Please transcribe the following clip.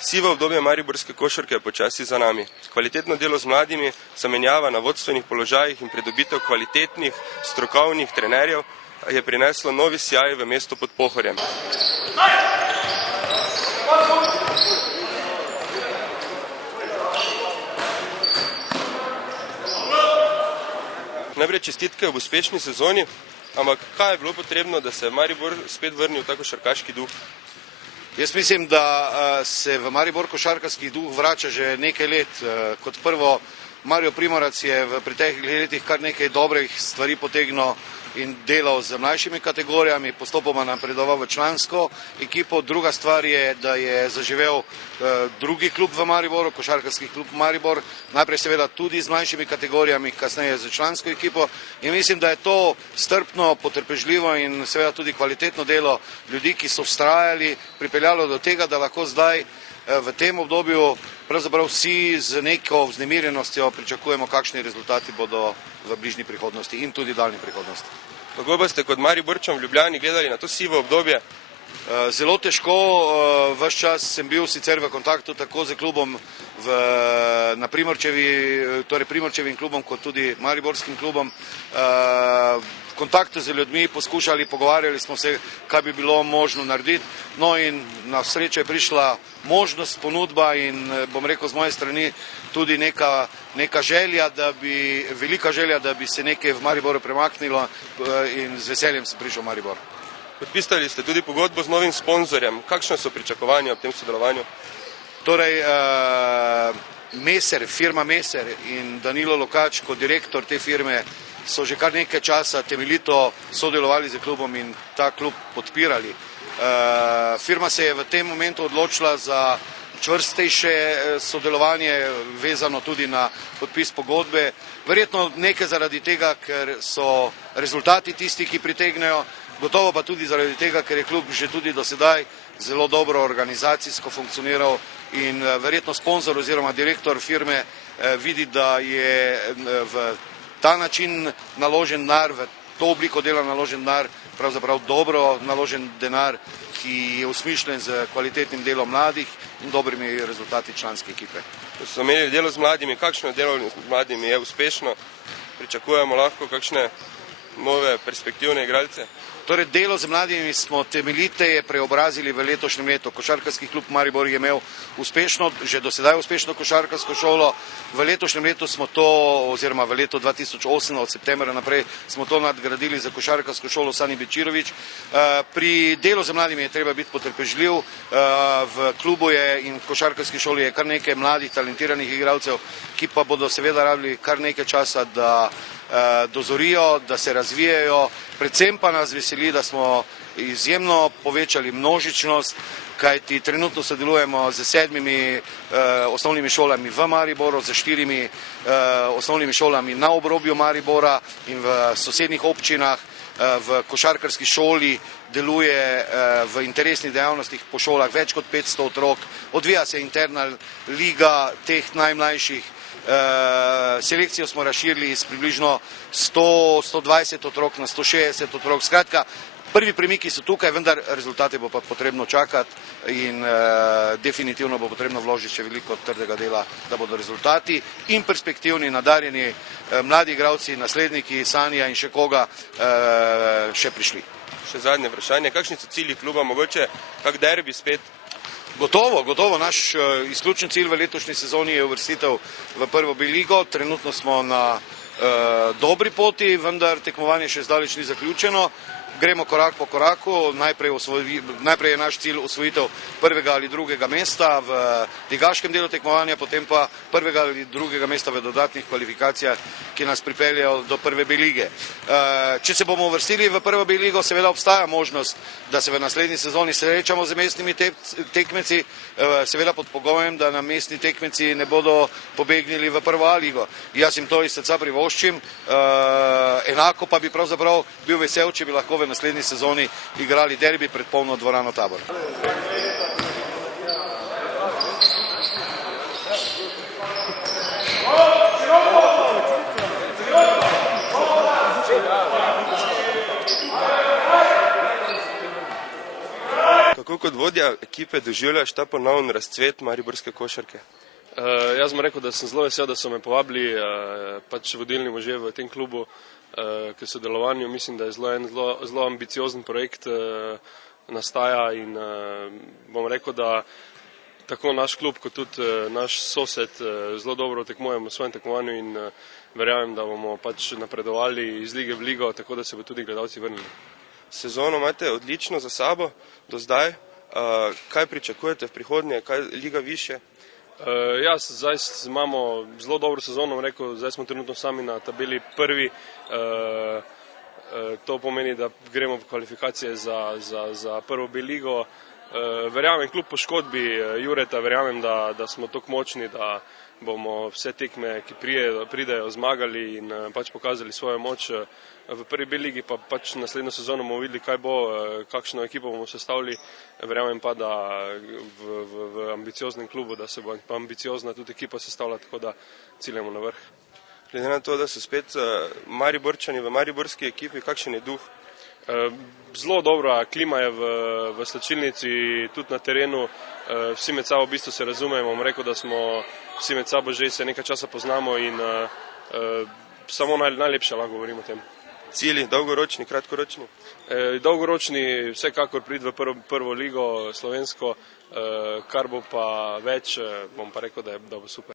Sivo obdobje mariborske košarke je počasi za nami. Kvalitetno delo z mladimi, zamenjava na vodstvenih položajih in pridobitev kvalitetnih, strokovnih trenerjev je prineslo novi sijaj v mesto pod Pohorjem. Najprej čestitke v uspešni sezoni, ampak kaj je bilo potrebno, da se je Maribor spet vrnil v ta košarkaški duh? Jaz mislim, da se v Maribor košarkarski duh vrača že nekaj let. Kot prvo, Mario Primorac je v preteklih letih kar nekaj dobrih stvari potegnil in delal z mlajšimi kategorijami, postopoma napredoval v člansko ekipo. Druga stvar je, da je zaživel drugi klub v Mariboru, košarkarski klub Maribor, najprej seveda tudi z mlajšimi kategorijami, kasneje z člansko ekipo. In mislim, da je to strpno, potrpežljivo in seveda tudi kvalitetno delo ljudi, ki so vztrajali, pripeljalo do tega, da lahko zdaj v tem obdobju pravzaprav vsi z neko vznemirjenostjo pričakujemo, kakšni rezultati bodo v bližnji prihodnosti in tudi daljni prihodnosti. Kako pa ste kot Mariborčan v Ljubljani gledali na to sivo obdobje? Zelo težko, ves čas sem bil sicer v kontaktu tako z klubom na Primorčevi, torej Primorčevim klubom, kot tudi Mariborskim klubom. V kontaktu z ljudmi poskušali, pogovarjali smo se, kaj bi bilo možno narediti. No in na srečo je prišla možnost, ponudba in bom rekel z moje strani tudi neka želja, velika želja, da bi se nekaj v Mariboru premaknilo in z veseljem sem prišel v Maribor. Podpisali ste tudi pogodbo z novim sponzorjem. Kakšne so pričakovanja ob tem sodelovanju? Torej, firma Meser in Danilo Lukač kot direktor te firme so že kar nekaj časa temeljito sodelovali z klubom in ta klub podpirali. Firma se je v tem momentu odločila za čvrstejše sodelovanje, vezano tudi na podpis pogodbe. Verjetno nekaj zaradi tega, ker so rezultati tisti, ki pritegnejo, gotovo pa tudi zaradi tega, ker je klub že tudi do sedaj zelo dobro organizacijsko funkcioniral in verjetno sponzor oziroma direktor firme vidi, da je v ta način naložen denar, v to obliko dela naložen denar, pravzaprav dobro naložen denar, ki je usmišljen z kvalitetnim delom mladih in dobrimi rezultati članske ekipe. So imeli delo z mladimi, kakšno delo z mladimi je uspešno? Pričakujemo lahko kakšne nove perspektivne igralce? Torej, delo z mladimi smo temeljiteje preobrazili v letošnjem letu. Košarkarski klub Maribor je imel že do sedaj uspešno košarkarsko šolo. V letošnjem letu smo to, oziroma v letu 2008, od septembra naprej, smo to nadgradili za košarkarsko šolo Sani Bečirović. Pri delu z mladimi je treba biti potrpežljiv. V klubu je in v košarkarski šoli je kar nekaj mladih, talentiranih igralcev, ki pa bodo seveda rabili kar nekaj časa, da dozorijo, da se razvijajo. Predvsem pa nas veseli, da smo izjemno povečali množičnost, kajti trenutno sodelujemo z 7 osnovnimi šolami v Mariboru, z 4 osnovnimi šolami na obrobju Maribora in v sosednjih občinah. V košarkarski šoli deluje v interesnih dejavnostih po šolah več kot 500 otrok. Odvija se interna liga teh najmlajših. Selekcijo smo razširili iz približno 100-120 otrok na 160 otrok. Skratka, prvi premiki so tukaj, vendar rezultate bo pa potrebno čakati in definitivno bo potrebno vložiti še veliko trdega dela, da bodo rezultati in perspektivni, nadarjeni mladi igralci, nasledniki Sanija in še koga še prišli. Še zadnje vprašanje, kakšni so cilji kluba, mogoče kak derbi spet? Gotovo. Naš izključni cilj v letošnji sezoni je uvrstitev v prvo B ligo. Trenutno smo na dobri poti, vendar tekmovanje še zdaleč ni zaključeno. Gremo korak po koraku. Najprej je naš cilj osvojitev prvega ali drugega mesta v ligaškem delu tekmovanja, potem pa prvega ali drugega mesta v dodatnih kvalifikacijah, ki nas pripeljejo do prve B lige. Če se bomo uvrstili v prvo B ligo, seveda obstaja možnost, da se v naslednji sezoni srečamo z mestnimi tekmeci, seveda pod pogojem, da nam mestni tekmeci ne bodo pobegnili v prvo A ligo. Jaz jim to iz srca privoščim, enako pa bi pravzaprav bil vesel, če bi lahko v naslednji sezoni igrali derbi pred polno dvorano Tabor. Kako kot vodja ekipe doživljaš ta ponovni razcvet mariborske košarke? Jaz bom rekel, da sem zelo vesel, da so me povabili pač vodilni možje v tem klubu k sodelovanju. Mislim, da je zelo ambiciozen projekt nastaja in bom rekel, da tako naš klub kot tudi naš sosed zelo dobro tekmujemo v svojem tekmovanju in verjamem, da bomo pač napredovali iz lige v ligo, tako da se bo tudi gledalci vrnili. Sezono imate odlično za sabo do zdaj. Kaj pričakujete v prihodnje, kaj liga višje? Ja, zdaj imamo zelo dobro sezono, rekel, zdaj smo trenutno sami na tabeli prvi. To pomeni, da gremo v kvalifikacije za prvo B ligo. Verjamem, kljub poškodbi Jureta, verjamem, da smo toliko močni, da bomo vse tekme, ki pridejo, zmagali in pač pokazali svojo moč. V prvi B ligi pa pač naslednjo sezono bomo videli, kaj bo, kakšno ekipo bomo sestavili. Verjamem pa, da v ambicioznem klubu, da se bo ambiciozna tudi ekipa sestavila, tako da ciljamo na vrh. Glede na to, da so spet Mariborčani v mariborski ekipi, kakšen je duh? Zelo dobra klima je v slačilnici, tudi na terenu. Vsi med sabo v bistvu se razumemo. Bom rekel, da smo vsi med sabo že se nekaj časa poznamo in samo najlepše lahko govorimo o tem. Cilji, dolgoročni, kratkoročni? Dolgoročni vsekakor priti v prvo ligo slovensko, kar bo pa več, bom pa rekel, da bo super.